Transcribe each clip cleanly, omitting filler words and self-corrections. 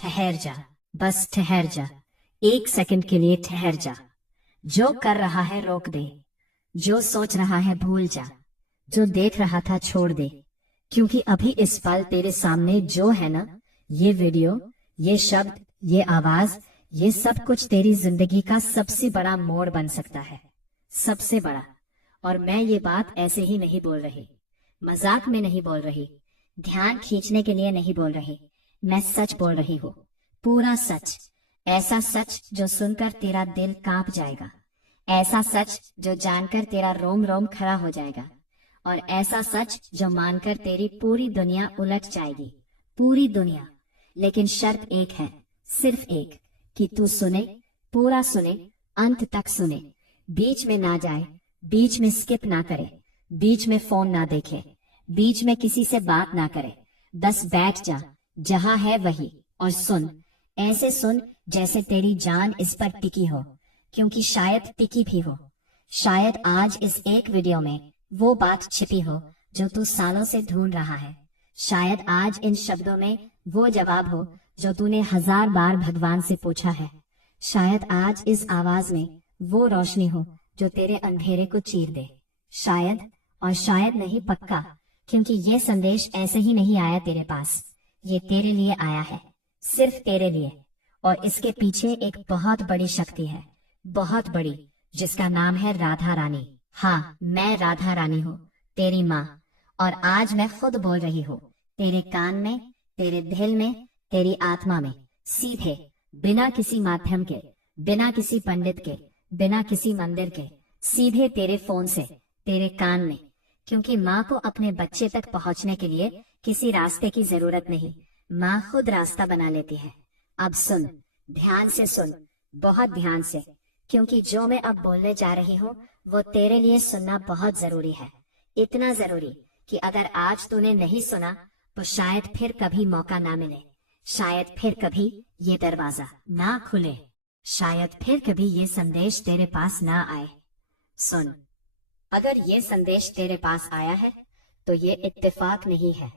ठहर जा, बस ठहर जा, 1 सेकंड के लिए ठहर जा। जो कर रहा है रोक दे, जो सोच रहा है भूल जा, जो देख रहा था छोड़ दे, क्योंकि अभी इस पल तेरे सामने जो है ना, ये वीडियो, ये शब्द, ये आवाज, ये सब कुछ तेरी जिंदगी का सबसे बड़ा मोड़ बन सकता है, सबसे बड़ा। और मैं ये बात ऐसे ही नहीं बोल रही, मजाक में नहीं बोल रही, ध्यान खींचने के लिए नहीं बोल रही, मैं सच बोल रही हूँ, पूरा सच। ऐसा सच जो सुनकर तेरा दिल कांप जाएगा, ऐसा सच जो जानकर तेरा रोम रोम खड़ा हो जाएगा, और ऐसा सच जो मानकर तेरी पूरी दुनिया उलट जाएगी, पूरी दुनिया। लेकिन शर्त एक है, सिर्फ एक, कि तू सुने, पूरा सुने, अंत तक सुने, बीच में ना जाए, बीच में स्किप ना करे, बीच में फोन ना देखे, बीच में किसी से बात ना करे, बस बैठ जा जहां है वही और सुन। ऐसे सुन जैसे तेरी जान इस पर टिकी हो, क्योंकि शायद टिकी भी हो। शायद आज इस एक वीडियो में वो बात छिपी हो जो तू सालों से ढूंढ रहा है। शायद आज इन शब्दों में वो जवाब हो जो तूने 1000 बार भगवान से पूछा है। शायद आज इस आवाज में वो रोशनी हो जो तेरे अंधेरे को चीर दे। शायद, और शायद नहीं, पक्का, क्योंकि ये संदेश ऐसे ही नहीं आया तेरे पास, ये तेरे लिए आया है, सिर्फ तेरे लिए। और इसके पीछे एक बहुत बड़ी शक्ति है, बहुत बड़ी, जिसका नाम है राधा रानी। हाँ, मैं राधा रानी हूँ, तेरी माँ। और आज मैं खुद बोल रही हूँ, तेरे कान में, तेरे दिल में, तेरी आत्मा में, सीधे, बिना किसी माध्यम के, बिना किसी पंडित के, बिना किसी मंदिर के, सीधे तेरे फोन से, तेरे कान में। क्योंकि माँ को अपने बच्चे तक पहुँचने के लिए किसी रास्ते की जरूरत नहीं, माँ खुद रास्ता बना लेती है। अब सुन, ध्यान से सुन, बहुत ध्यान से, क्योंकि जो मैं अब बोलने जा रही हूँ वो तेरे लिए सुनना बहुत जरूरी है। इतना जरूरी कि अगर आज तूने नहीं सुना तो शायद फिर कभी मौका ना मिले, शायद फिर कभी ये दरवाजा ना खुले, शायद फिर कभी ये संदेश तेरे पास ना आए। सुन, अगर ये संदेश तेरे पास आया है तो ये इत्तेफाक नहीं है,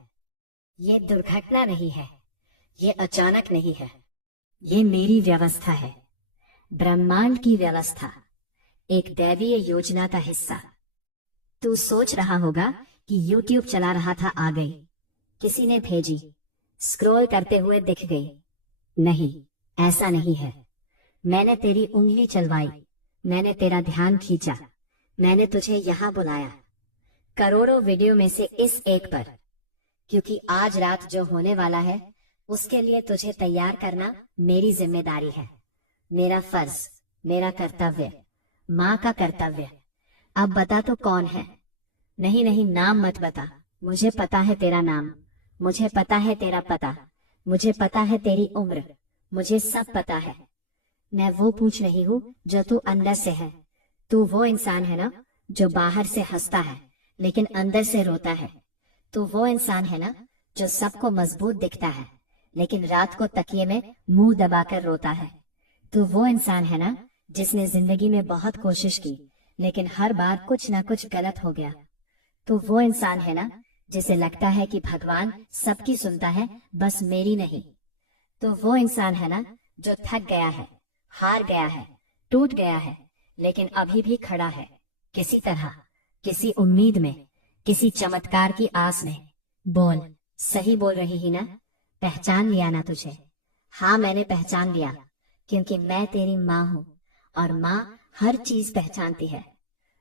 ये दुर्घटना नहीं है, ये अचानक नहीं है, ये मेरी व्यवस्था है, ब्रह्मांड की व्यवस्था, एक दैवीय योजना का हिस्सा। तू सोच रहा होगा कि YouTube चला रहा था, आ गई, किसी ने भेजी, स्क्रॉल करते हुए दिख गई। नहीं, ऐसा नहीं है। मैंने तेरी उंगली चलवाई, मैंने तेरा ध्यान खींचा, मैंने तुझे यहाँ बुलाया, करोड़ों वीडियो में से इस एक पर, क्योंकि आज रात जो होने वाला है उसके लिए तुझे तैयार करना मेरी जिम्मेदारी है, मेरा फर्ज, मेरा कर्तव्य, माँ का कर्तव्य। अब बता तो कौन है? नहीं नहीं, नाम मत बता, मुझे पता है तेरा नाम, मुझे पता है तेरा पता, मुझे पता है तेरी उम्र, मुझे सब पता है। मैं वो पूछ रही हूँ जो तू अंदर से है। तू वो इंसान है ना जो बाहर से हंसता है लेकिन अंदर से रोता है। तू वो इंसान है ना जो सबको मजबूत दिखता है लेकिन रात को तकिए में मुंह दबाकर रोता है। तू वो इंसान है ना जिसने जिंदगी में बहुत कोशिश की लेकिन हर बार कुछ ना कुछ गलत हो गया। तू वो इंसान है ना जिसे लगता है कि भगवान सबकी सुनता है, बस मेरी नहीं। तो वो इंसान है ना जो थक गया है, हार गया है, टूट गया है, लेकिन अभी भी खड़ा है, किसी तरह, किसी उम्मीद में, किसी चमत्कार की आस में। बोल, सही बोल रही ही ना? पहचान लिया ना तुझे? हाँ, मैंने पहचान लिया, क्योंकि मैं तेरी माँ हूँ और माँ हर चीज पहचानती है।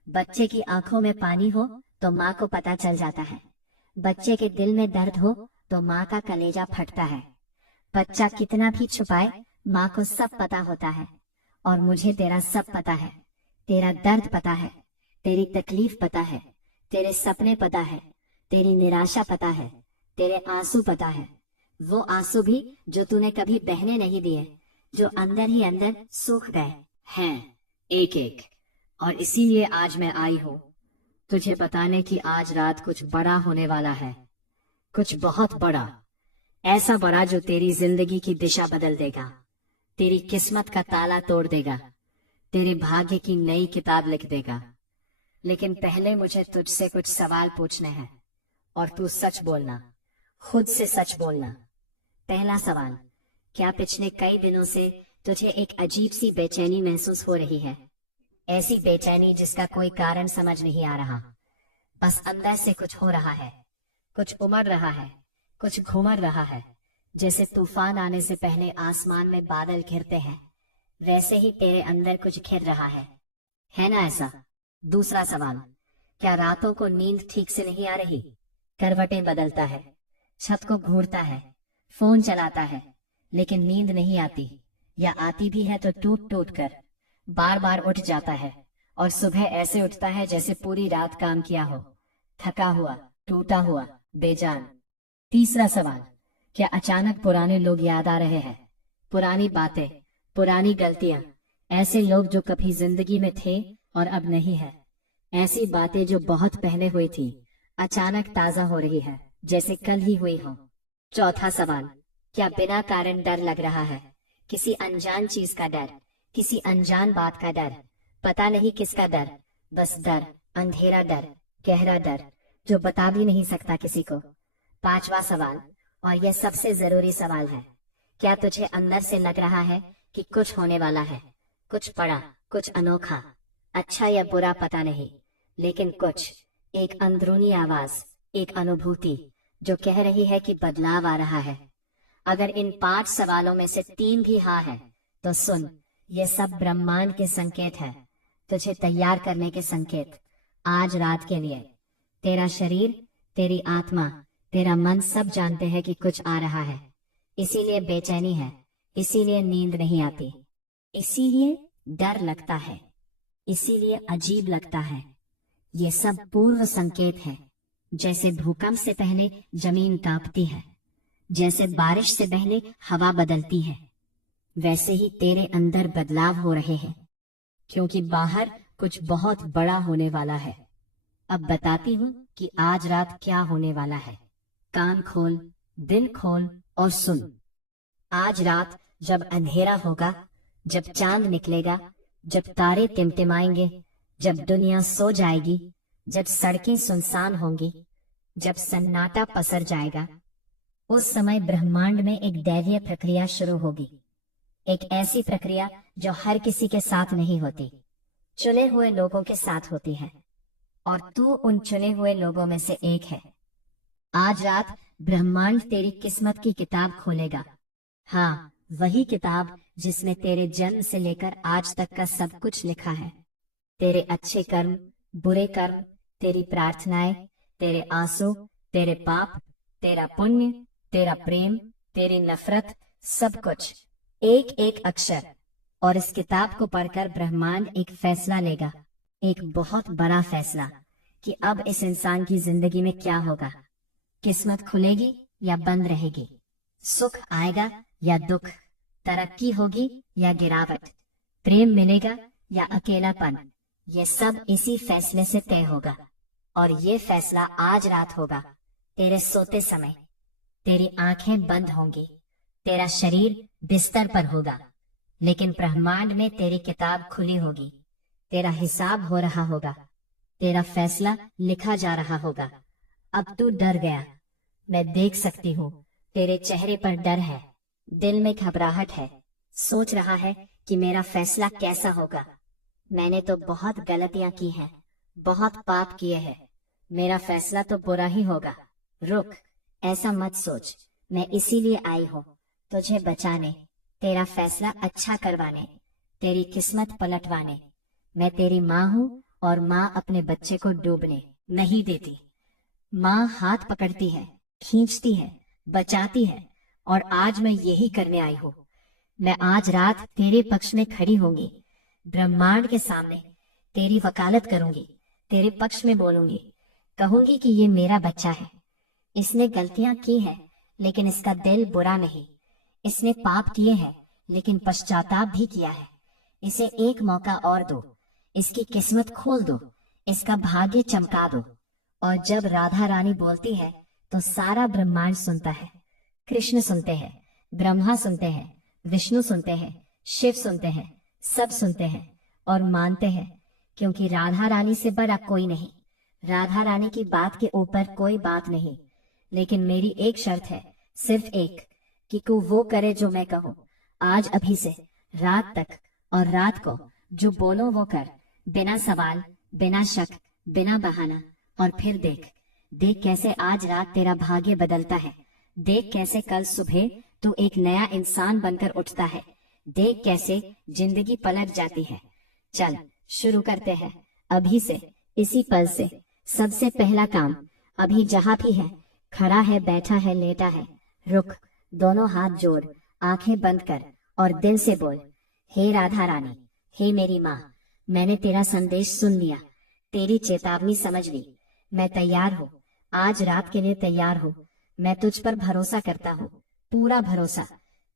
बच्चे की आंखों में पानी हो तो माँ को पता चल जाता है, बच्चे के दिल में दर्द हो तो माँ का कलेजा फटता है। बच्चा कितना भी छुपाए, माँ को सब पता होता है। और मुझे तेरा सब पता है, तेरा दर्द पता है, तेरी तकलीफ पता है, तेरे सपने पता है, तेरी निराशा पता है, तेरे आंसू पता है, वो आंसू भी जो तूने कभी बहने नहीं दिए, जो अंदर ही अंदर सूख गए हैं, एक एक। और इसीलिए आज मैं आई हूँ तुझे बताने कि आज रात कुछ बड़ा होने वाला है, कुछ बहुत बड़ा, ऐसा बड़ा जो तेरी जिंदगी की दिशा बदल देगा, तेरी किस्मत का ताला तोड़ देगा, तेरे भाग्य की नई किताब लिख देगा। लेकिन पहले मुझे तुझसे कुछ सवाल पूछने हैं और तू सच बोलना, खुद से सच बोलना। पहला सवाल, क्या पिछले कई दिनों से तुझे एक अजीब सी बेचैनी महसूस हो रही है? ऐसी बेचैनी जिसका कोई कारण समझ नहीं आ रहा, बस अंदर से कुछ हो रहा है, कुछ उमड़ रहा है, कुछ घुमड़ रहा है। जैसे तूफान आने से पहले आसमान में बादल घिरते हैं, वैसे ही तेरे अंदर कुछ घिर रहा है ना ऐसा? दूसरा सवाल, क्या रातों को नींद ठीक से नहीं आ रही? करवटें बदलता है, छत को घूरता है, फोन चलाता है, लेकिन नींद नहीं आती, या आती भी है तो टूट टूट कर। बार बार उठ जाता है और सुबह ऐसे उठता है जैसे पूरी रात काम किया हो, थका हुआ, टूटा हुआ, बेजान। तीसरा सवाल, क्या अचानक पुराने लोग याद आ रहे हैं? पुरानी बातें, पुरानी गलतियां, ऐसे लोग जो कभी जिंदगी में थे और अब नहीं है। ऐसी बातें जो बहुत पहले हुई थी, अचानक ताजा हो रही है, जैसे कल ही हुई हो। चौथा सवाल, क्या बिना कारण डर लग रहा है? किसी अनजान चीज का डर, किसी अनजान बात का डर, पता नहीं किसका डर, बस डर, अंधेरा डर, गहरा डर, जो बता भी नहीं सकता किसी को। पांचवा सवाल, और यह सबसे जरूरी सवाल है, क्या तुझे अंदर से लग रहा है कि कुछ होने वाला है? कुछ बड़ा, कुछ अनोखा, अच्छा या बुरा पता नहीं, लेकिन कुछ, एक अंदरूनी आवाज, एक अनुभूति जो कह रही है कि बदलाव आ रहा है। अगर इन 5 सवालों में से 3 भी हाँ है, तो सुन, ये सब ब्रह्मांड के संकेत है, तुझे तैयार करने के संकेत, आज रात के लिए। तेरा शरीर, तेरी आत्मा, तेरा मन सब जानते हैं कि कुछ आ रहा है, इसीलिए बेचैनी है, इसीलिए नींद नहीं आती, इसीलिए डर लगता है, इसीलिए अजीब लगता है। ये सब पूर्व संकेत है। जैसे भूकंप से पहले जमीन कांपती है, जैसे बारिश से पहले हवा बदलती है, वैसे ही तेरे अंदर बदलाव हो रहे हैं, क्योंकि बाहर कुछ बहुत बड़ा होने वाला है। अब बताती हूँ कि आज रात क्या होने वाला है। कान खोल, दिल खोल और सुन। आज रात जब अंधेरा होगा, जब चांद निकलेगा, जब तारे टिमटिमाएंगे, जब दुनिया सो जाएगी, जब सड़कें सुनसान होंगी, जब सन्नाटा पसर जाएगा, उस समय ब्रह्मांड में एक दैवीय प्रक्रिया शुरू होगी। एक ऐसी प्रक्रिया जो हर किसी के साथ नहीं होती, चुने हुए लोगों के साथ होती है, और तू उन चुने हुए लोगों में से एक है। आज रात ब्रह्मांड तेरी किस्मत की किताब खोलेगा। हाँ, वही किताब जिसमें तेरे जन्म से लेकर आज तक का सब कुछ लिखा है। तेरे अच्छे कर्म, बुरे कर्म, तेरी प्रार्थनाएं, तेरे आंसू, तेरे पाप, तेरा पुण्य, तेरा प्रेम, तेरी नफरत, सब कुछ, एक एक अक्षर। और इस किताब को पढ़कर ब्रह्मांड एक फैसला लेगा, एक बहुत बड़ा फैसला, कि अब इस इंसान की जिंदगी में क्या होगा। किस्मत खुलेगी या बंद रहेगी, सुख आएगा या दुख, तरक्की होगी या गिरावट, प्रेम मिलेगा या अकेलापन, ये सब इसी फैसले से तय होगा। और ये फैसला आज रात होगा, तेरे सोते समय। तेरी आंखें बंद होंगी, तेरा शरीर बिस्तर पर होगा, लेकिन ब्रह्मांड में तेरी किताब खुली होगी, तेरा हिसाब हो रहा होगा, तेरा फैसला लिखा जा रहा होगा। अब तू डर गया, मैं देख सकती हूँ, तेरे चेहरे पर डर है, दिल में घबराहट है, सोच रहा है कि मेरा फैसला कैसा होगा। मैंने तो बहुत गलतियां की हैं, बहुत पाप किए हैं, मेरा फैसला तो बुरा ही होगा। रुक, ऐसा मत सोच, मैं इसीलिए आई हूँ, तुझे बचाने, तेरा फैसला अच्छा करवाने, तेरी किस्मत पलटवाने। मैं तेरी माँ हूँ, और माँ अपने बच्चे को डूबने नहीं देती। माँ हाथ पकड़ती है, खींचती है, बचाती है, और आज मैं यही करने आई हूँ। मैं आज रात तेरे पक्ष में खड़ी होंगी, ब्रह्मांड के सामने तेरी वकालत करूंगी, तेरे पक्ष में बोलूंगी, कहूंगी कि ये मेरा बच्चा है, इसने गलतियां की हैं, लेकिन इसका दिल बुरा नहीं, इसने पाप किए हैं, लेकिन पश्चाताप भी किया है। इसे एक मौका और दो, इसकी किस्मत खोल दो, इसका भाग्य चमका दो। और जब राधा रानी बोलती है तो सारा ब्रह्मांड सुनता है। कृष्ण सुनते हैं, ब्रह्मा सुनते हैं, विष्णु सुनते हैं, शिव सुनते हैं, सब सुनते हैं और मानते हैं, क्योंकि राधा रानी से बड़ा कोई नहीं। राधा रानी की बात के ऊपर कोई बात नहीं। लेकिन मेरी एक शर्त है, सिर्फ एक, कि को वो करे जो मैं कहूँ। आज अभी से रात तक और रात को जो बोलो वो कर, बिना सवाल, बिना शक, बिना बहाना। और फिर देख, देख कैसे आज रात तेरा भाग्य बदलता है। देख कैसे कल सुबह तू एक नया इंसान बनकर उठता है। देख कैसे जिंदगी पलट जाती है। चल शुरू करते हैं अभी से, इसी पल से। सबसे पहला काम, अभी जहाँ भी है, खड़ा है, बैठा है, लेटा है, रुक, दोनों हाथ जोड़, आंखें बंद कर और दिल से बोल, हे राधा रानी, हे मेरी माँ, मैंने तेरा संदेश सुन लिया, तेरी चेतावनी समझ ली। मैं तैयार हूँ, आज रात के लिए तैयार हूँ। मैं तुझ पर भरोसा करता हूँ, पूरा भरोसा।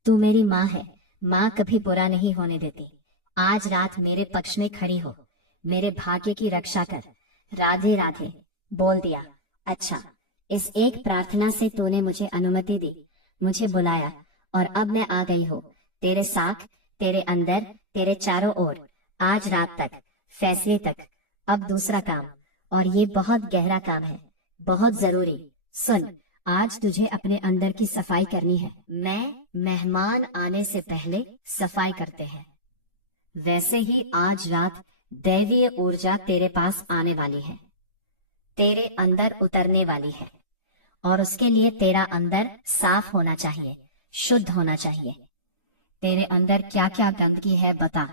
तू मेरी माँ है, माँ कभी बुरा नहीं होने देती। आज रात मेरे पक्ष में खड़ी हो, मेरे भाग्य की रक्षा कर। राधे राधे बोल दिया। अच्छा, इस एक प्रार्थना से तूने मुझे अनुमति दी, मुझे बुलाया, और अब मैं आ गई हूँ तेरे साथ, तेरे अंदर, तेरे चारों ओर, आज रात तक, फैसले तक। अब दूसरा काम, और ये बहुत गहरा काम है, बहुत जरूरी। सुन, आज तुझे अपने अंदर की सफाई करनी है। मेहमान आने से पहले सफाई करते हैं, वैसे ही आज रात दैवीय ऊर्जा तेरे पास आने वाली है, तेरे अंदर उतरने वाली है। और उसके लिए तेरा अंदर साफ होना चाहिए, शुद्ध होना चाहिए। तेरे अंदर क्या क्या गंदगी है बता।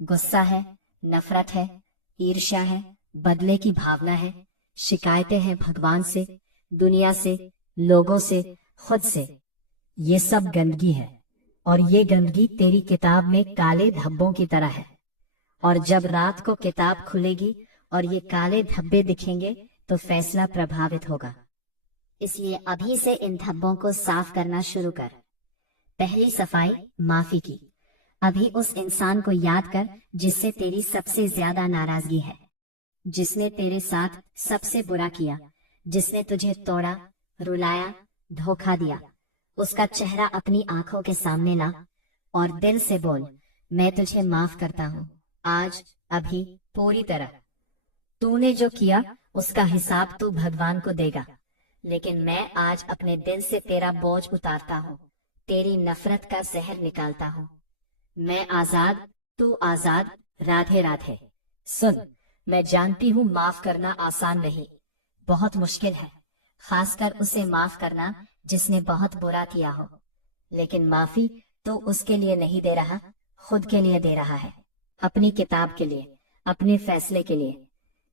गुस्सा है, नफरत है, ईर्ष्या है, बदले की भावना है, शिकायतें हैं भगवान से, दुनिया से, लोगों से, खुद से। ये सब गंदगी है, और ये गंदगी तेरी किताब में काले धब्बों की तरह है। और जब रात को किताब खुलेगी और ये काले धब्बे दिखेंगे तो फैसला प्रभावित होगा। इसलिए अभी से इन धब्बों को साफ करना शुरू कर। पहली सफाई, माफी की। अभी उस इंसान को याद कर जिससे तेरी सबसे ज्यादा नाराजगी है, जिसने तेरे साथ सबसे बुरा किया, जिसने तुझे तोड़ा, रुलाया, धोखा दिया। उसका चेहरा अपनी आंखों के सामने ला और दिल से बोल, मैं तुझे माफ करता हूँ, आज, अभी, पूरी तरह। तूने जो किया उसका हिसाब तू भगवान को देगा, लेकिन मैं आज अपने दिल से तेरा बोझ उतारता हूँ, तेरी नफरत का जहर निकालता हूँ। मैं आजाद, तू आजाद। राधे राधे। सुन, मैं जानती हूँ माफ करना आसान नहीं, बहुत मुश्किल है, खासकर उसे माफ करना जिसने बहुत बुरा किया हो। लेकिन माफी तो उसके लिए नहीं दे रहा, खुद के लिए दे रहा है, अपनी किताब के लिए, अपने फैसले के लिए।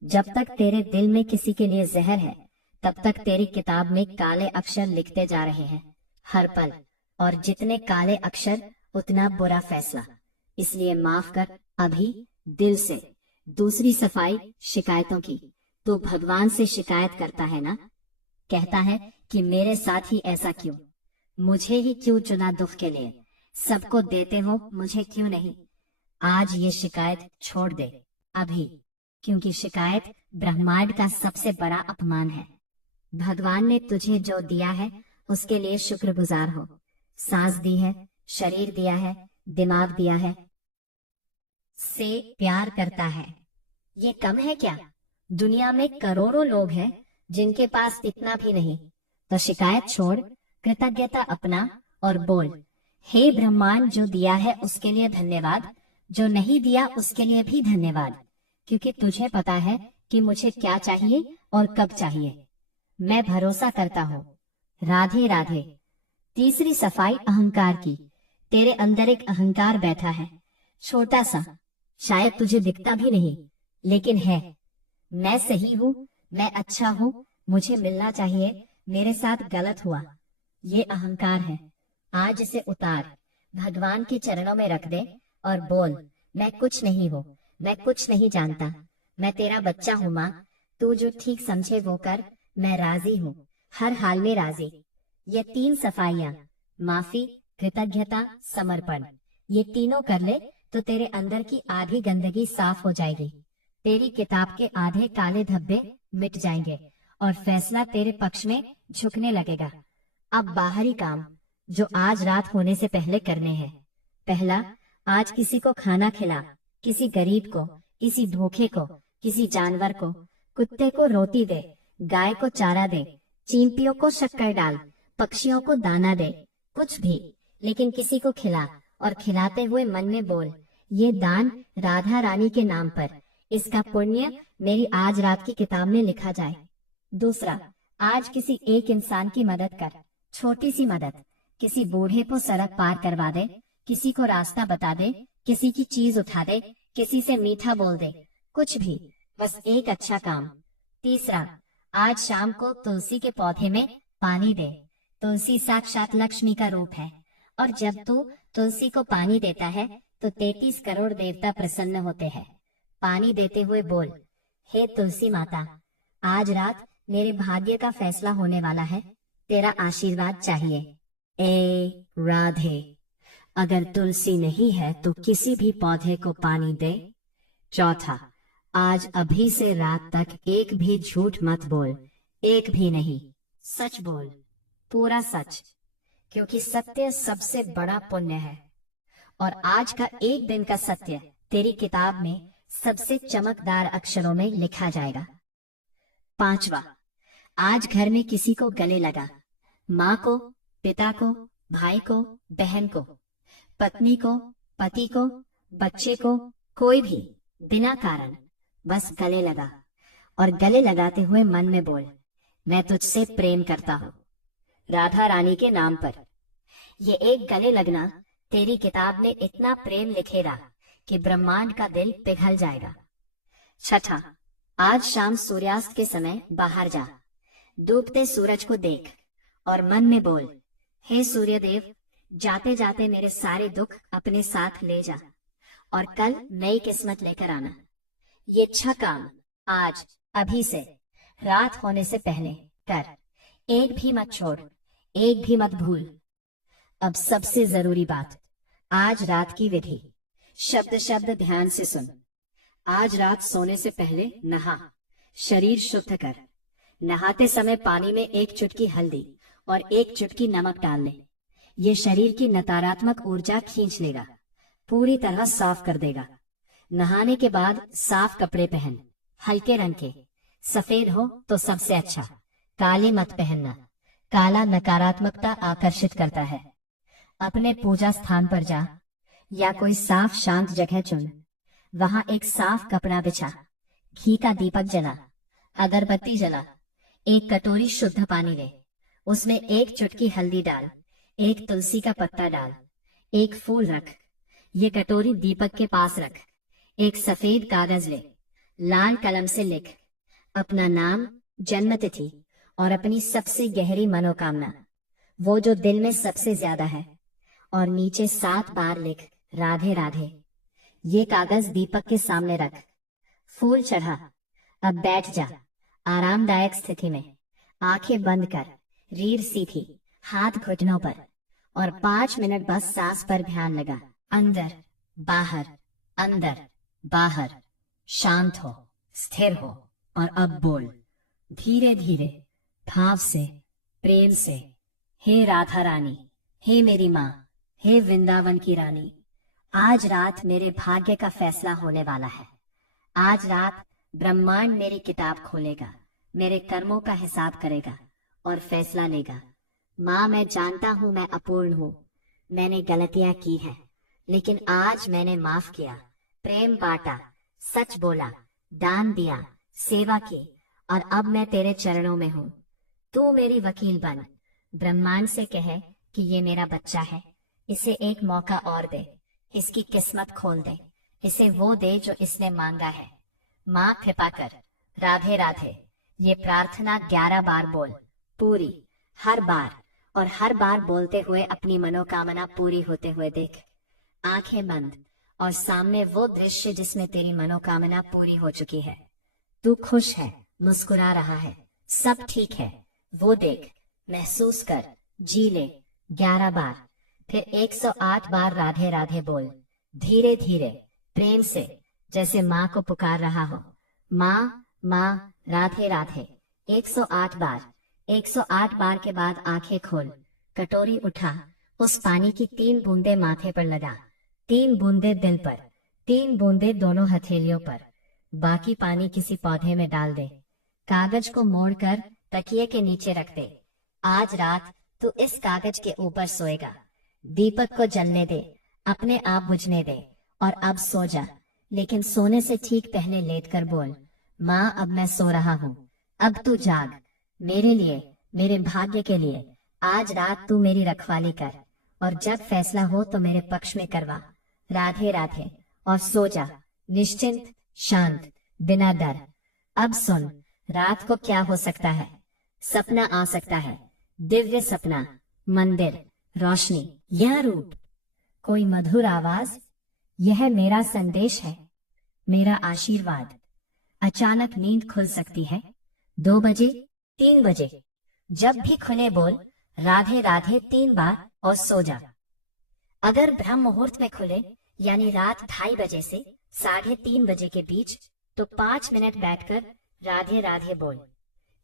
जब तक तेरे दिल में किसी के लिए जहर है, तब तक तेरी किताब में काले अक्षर लिखते जा रहे हैं, हर पल। और जितने काले अक्षर उतना बुरा फैसला। इसलिए माफ कर, अभी, दिल से। दूसरी सफाई, शिकायतों की। तू भगवान से शिकायत करता है ना, कहता है कि मेरे साथ ही ऐसा क्यों, मुझे ही क्यों चुना दुख के लिए, सबको देते हो मुझे क्यों नहीं। आज ये शिकायत छोड़ दे अभी, क्योंकि शिकायत ब्रह्मांड का सबसे बड़ा अपमान है। भगवान ने तुझे जो दिया है उसके लिए शुक्रगुजार हो। सांस दी है, शरीर दिया है, दिमाग दिया है, से प्यार करता है। ये कम है क्या? दुनिया में करोड़ों लोग हैं जिनके पास इतना भी नहीं। तो शिकायत छोड़, कृतज्ञता अपना और बोल, हे ब्रह्मांड, जो दिया है उसके लिए धन्यवाद, जो नहीं दिया उसके लिए भी धन्यवाद, क्योंकि तुझे पता है कि मुझे क्या चाहिए और कब चाहिए। मैं भरोसा करता हूँ। राधे राधे। तीसरी सफाई, अहंकार की। तेरे अंदर एक अहंकार बैठा है, छोटा सा, शायद तुझे दिखता भी नहीं, लेकिन है। मैं सही हूँ, मैं अच्छा हूँ, मुझे मिलना चाहिए, मेरे साथ गलत हुआ। ये अहंकार है। आज इसे उतार, भगवान के चरणों में रख दे और बोल, मैं कुछ नहीं हूँ, मैं कुछ नहीं जानता, मैं तेरा बच्चा हूँ माँ, तू जो ठीक समझे वो कर, मैं राजी हूँ, हर हाल में राजी। ये 3 सफाइयाँ, माफी, कृतज्ञता, समर्पण, ये तीनों कर ले तो तेरे अंदर की आधी गंदगी साफ हो जाएगी, तेरी किताब के आधे काले धब्बे मिट जाएंगे और फैसला तेरे पक्ष में झुकने लगेगा। अब बाहरी काम जो आज रात होने से पहले करने हैं। पहला, आज किसी को खाना खिला, किसी गरीब को, किसी भूखे को, किसी जानवर को, कुत्ते को रोटी दे, गाय को चारा दे, चींटियों को शक्कर डाल, पक्षियों को दाना दे, कुछ भी, लेकिन किसी को खिला, और खिलाते हुए मन में बोल, ये दान राधा रानी के नाम पर, इसका पुण्य मेरी आज रात की किताब में लिखा जाए। दूसरा, आज किसी एक इंसान की मदद कर, छोटी सी मदद, किसी बूढ़े को सड़क पार करवा दे, किसी को रास्ता बता दे, किसी की चीज उठा दे, किसी से मीठा बोल दे, कुछ भी, बस एक अच्छा काम। तीसरा, आज शाम को तुलसी के पौधे में पानी दे। तुलसी साक्षात लक्ष्मी का रूप है, और जब तू तुलसी को पानी देता है तो 33 करोड़ देवता प्रसन्न होते हैं। पानी देते हुए बोल, हे तुलसी माता, आज रात मेरे भाग्य का फैसला होने वाला है, तेरा आशीर्वाद चाहिए। ए राधे, अगर तुलसी नहीं है तो किसी भी पौधे को पानी दे। चौथा, आज अभी से रात तक एक भी झूठ मत बोल, एक भी नहीं, सच बोल, पूरा सच, क्योंकि सत्य सबसे बड़ा पुण्य है। और आज का एक दिन का सत्य तेरी किताब में सबसे चमकदार अक्षरों में लिखा जाएगा। पांचवा, आज घर में किसी को गले लगा, माँ को, पिता को, भाई को, बहन को, पत्नी को, पति को, बच्चे को, कोई भी, बिना कारण बस गले लगा, और गले लगाते हुए मन में बोल, मैं तुझसे प्रेम करता हूँ, राधा रानी के नाम पर। ये एक गले लगना तेरी किताब में इतना प्रेम लिखेगा कि ब्रह्मांड का दिल पिघल जाएगा। छठा, आज शाम सूर्यास्त के समय बाहर जा, डूबते सूरज को देख, और मन में बोल, हे सूर्यदेव, जाते जाते मेरे सारे दुख अपने साथ ले जा, और कल नई किस्मत लेकर आना। ये 6 काम आज, अभी से, रात होने से पहले कर, एक भी मत छोड़, एक भी मत भूल। अब सबसे जरूरी बात, आज रात की विधि, शब्द शब्द ध्यान से सुन। आज रात सोने से पहले नहा, शरीर शुद्ध कर। नहाते समय पानी में 1 चुटकी हल्दी और 1 चुटकी नमक डाल ले। ये शरीर की नकारात्मक ऊर्जा खींच लेगा, पूरी तरह साफ कर देगा। नहाने के बाद साफ कपड़े पहन, हल्के रंग के, सफेद हो तो सबसे अच्छा, काले मत पहनना, काला नकारात्मकता आकर्षित करता है। अपने पूजा स्थान पर जा, या कोई साफ शांत जगह चुन, वहां एक साफ कपड़ा बिछा, घी का दीपक जला, अगरबत्ती जला, एक कटोरी शुद्ध पानी ले, उसमें 1 चुटकी हल्दी डाल, 1 तुलसी का पत्ता डाल, 1 फूल रख, ये कटोरी दीपक के पास रख। एक सफेद कागज ले, लाल कलम से लिख अपना नाम, जन्म तिथि और अपनी सबसे गहरी मनोकामना, वो जो दिल में सबसे ज्यादा है, और नीचे 7 बार लिख, राधे राधे। ये कागज दीपक के सामने रख, फूल चढ़ा, अब बैठ जा आरामदायक स्थिति में, आंखें बंद कर, रीढ़ सीधी, हाथ घुटनों पर, और 5 मिनट बस सांस पर ध्यान लगा। अंदर बाहर, अंदर बाहर, शांत हो, स्थिर हो, और अब बोल, धीरे धीरे, भाव से, प्रेम से, हे राधा रानी, हे मेरी माँ, हे वृंदावन की रानी, आज रात मेरे भाग्य का फैसला होने वाला है। आज रात ब्रह्मांड मेरी किताब खोलेगा, मेरे कर्मों का हिसाब करेगा और फैसला लेगा। माँ, मैं जानता हूँ मैं अपूर्ण हूँ, मैंने गलतियां की हैं, लेकिन आज मैंने माफ किया, प्रेम बांटा, सच बोला, दान दिया, सेवा की, और अब मैं तेरे चरणों में हूँ। तू मेरी वकील बन, ब्रह्मांड से कहे कि ये मेरा बच्चा है, इसे एक मौका और दे, इसकी किस्मत खोल दे, इसे वो दे जो इसने मांगा है। माँ कृपा कर, राधे राधे। ये प्रार्थना 11 बार बोल, पूरी, हर बार, और हर बार बोलते हुए अपनी मनोकामना पूरी होते हुए देख। आंखें बंद, और सामने वो दृश्य जिसमें तेरी मनोकामना पूरी हो चुकी है। तू खुश है, मुस्कुरा रहा है, सब ठीक है, वो देख, महसूस कर, जी ले। 11 बार, फिर 108 बार राधे राधे बोल, धीरे धीरे, प्रेम से, जैसे माँ को पुकार रहा हो, माँ माँ, राधे राधे। 108 बार। 108 बार के बाद आंखें खोल, कटोरी उठा, उस पानी की 3 बूंदे माथे पर लगा, 3 बूंदे दिल पर, 3 बूंदे दोनों हथेलियों पर, बाकी पानी किसी पौधे में डाल दे। कागज को मोड़कर तकिए के नीचे रख दे। आज रात तू इस कागज के ऊपर सोएगा। दीपक को जलने दे, अपने आप बुझने दे, और अब सो जा। लेकिन सोने से ठीक पहले लेटकर बोल, माँ अब मैं सो रहा हूँ, अब तू जाग। मेरे लिए, मेरे भाग्य के लिए आज रात तू मेरी रखवाली कर, और जब फैसला हो तो मेरे पक्ष में करवा। राधे राधे। और सो जा, निश्चिंत, शांत, बिना डर। अब सुन, रात को क्या हो सकता है। सपना आ सकता है, दिव्य सपना, मंदिर, रोशनी, यह रूप, कोई मधुर आवाज। यह मेरा संदेश है, मेरा आशीर्वाद। अचानक नींद खुल सकती है, 2 बजे, 3 बजे। जब भी खुले बोल राधे राधे 3 बार और सो जा। अगर ब्रह्म मुहूर्त में खुले, यानी रात 2:30 बजे से 3:30 बजे के बीच, तो 5 मिनट बैठकर राधे राधे बोल।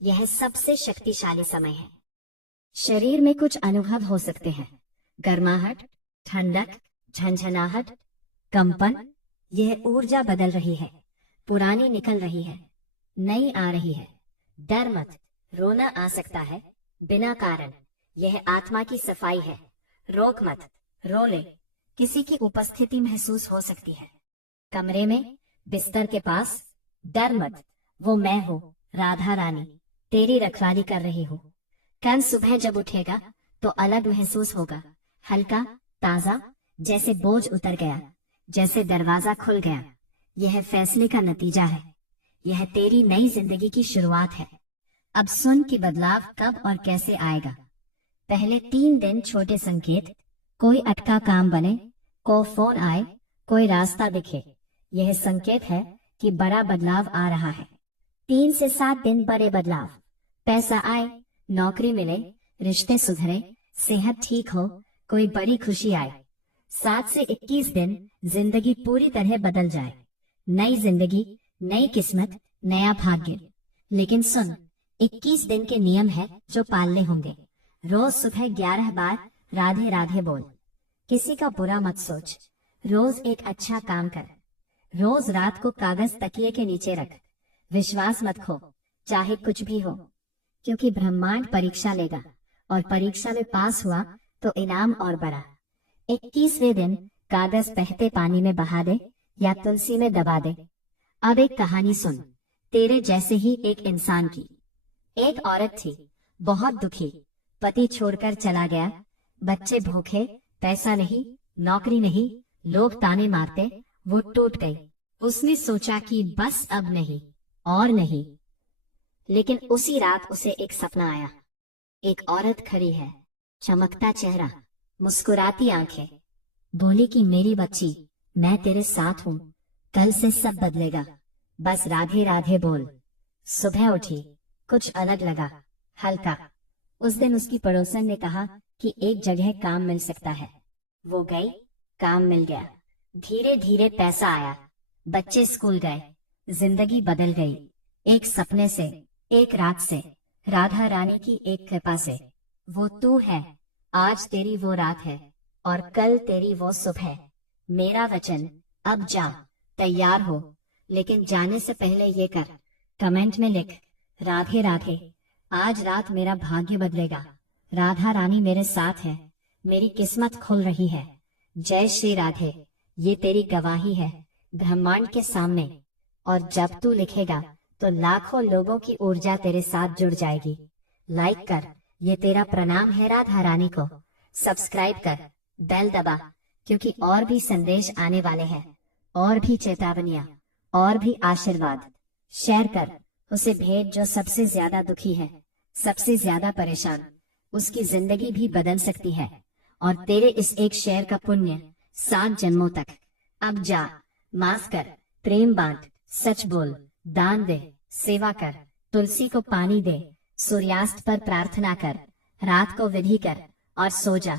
यह सबसे शक्तिशाली समय है। शरीर में कुछ अनुभव हो सकते हैं, गर्माहट, ठंडक, झंझनाहट, कंपन। यह ऊर्जा बदल रही है, पुरानी निकल रही है, नई आ रही है। डर मत, रोना आ सकता है बिना कारण, यह आत्मा की सफाई है। रोक मत, रो ले, किसी की उपस्थिति महसूस हो सकती है कमरे में, बिस्तर के पास। डर मत, वो मैं हूँ, राधा रानी, तेरी रखवाली कर रही हूँ। कल सुबह जब उठेगा तो अलग महसूस होगा, हल्का, ताजा, जैसे बोझ उतर गया, जैसे दरवाजा खुल गया। यह फैसले का नतीजा है, यह तेरी नई जिंदगी की शुरुआत है। अब सुन कि बदलाव कब और कैसे आएगा। पहले 3 दिन छोटे संकेत, कोई अटका काम बने, को फोन आए, कोई रास्ता दिखे। यह संकेत है कि बड़ा बदलाव आ रहा है। 3 से 7 दिन बड़े बदलाव, पैसा आए, नौकरी मिले, रिश्ते सुधरे, सेहत ठीक हो, कोई बड़ी खुशी आए। 7 से 21 दिन जिंदगी पूरी तरह बदल जाए, नई जिंदगी, नई किस्मत, नया भाग्य। लेकिन सुन, 21 दिन के नियम है जो पालने होंगे। रोज सुबह 11 बार राधे राधे बोल, किसी का बुरा मत सोच, रोज एक अच्छा काम कर। रोज रात को कागज तकिए के नीचे रख, विश्वास मत खो, चाहे कुछ भी हो, क्योंकि ब्रह्मांड परीक्षा लेगा, और परीक्षा में पास हुआ तो इनाम और बड़ा। 21वें दिन कागज बहते पानी में बहा दे या तुलसी में दबा दे। अब एक कहानी सुन, तेरे जैसे ही एक इंसान की। एक औरत थी, बहुत दुखी, पति छोड़कर चला गया, बच्चे भूखे, पैसा नहीं, नौकरी नहीं, लोग ताने मारते, वो टूट गई। उसने सोचा कि बस अब नहीं, और नहीं। लेकिन उसी रात उसे एक सपना आया। एक औरत खड़ी है, चमकता चेहरा, मुस्कुराती आंखें, बोली कि मेरी बच्ची, मैं तेरे साथ हूँ, कल से सब बदलेगा, बस राधे राधे बोल। सुबह उठी, कुछ अलग लगा, हल्का। उस दिन उसकी पड़ोसन ने कहा कि एक जगह काम मिल सकता है। वो गई, काम मिल गया, धीरे धीरे पैसा आया, बच्चे स्कूल गए, जिंदगी बदल गई। एक सपने से, एक रात से, राधा रानी की एक कृपा से। वो तू है, आज तेरी वो रात है, और कल तेरी वो सुबह। मेरा वचन, अब जा, तैयार हो, लेकिन जाने से पहले ये कर, कमेंट में लिख, राधे राधे, आज रात मेरा भाग्य बदलेगा, राधा रानी मेरे साथ है, मेरी किस्मत खुल रही है। जय श्री राधे। ये तेरी गवाही है ब्रह्मांड के सामने, और जब तू लिखेगा तो लाखों लोगों की ऊर्जा तेरे साथ जुड़ जाएगी। लाइक कर, ये तेरा प्रणाम है राधा रानी को। सब्सक्राइब कर, बेल दबा, क्योंकि और भी संदेश आने वाले हैं, और भी चेतावनियां, और भी आशीर्वाद। शेयर कर, उसे भेज जो सबसे ज्यादा दुखी है, सबसे ज्यादा परेशान। उसकी जिंदगी भी बदल सकती है, और तेरे इस एक शेयर का पुण्य 7 जन्मों तक। अब जा, माफ कर, प्रेम बांट, सच बोल, दान दे, सेवा कर, तुलसी को पानी दे, सूर्यास्त पर प्रार्थना कर, रात को विधि कर, और सो जा।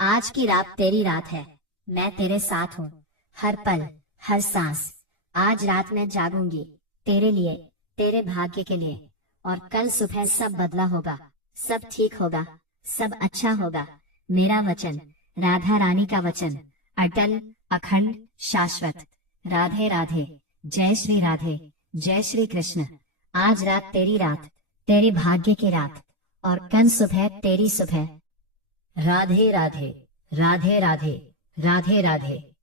आज की रात तेरी रात है, मैं तेरे साथ हूँ, हर पल, हर सांस। आज रात मैं जागूंगी, तेरे लिए, तेरे भाग्य के लिए, और कल सुबह सब बदला होगा, सब ठीक होगा, सब अच्छा होगा। मेरा वचन, राधा रानी का वचन, अटल, अखंड, शाश्वत। राधे राधे। जय श्री राधे, जय श्री कृष्ण। आज रात तेरी रात, तेरे भाग्य की रात, और कल सुबह तेरी सुबह। राधे राधे, राधे राधे, राधे राधे।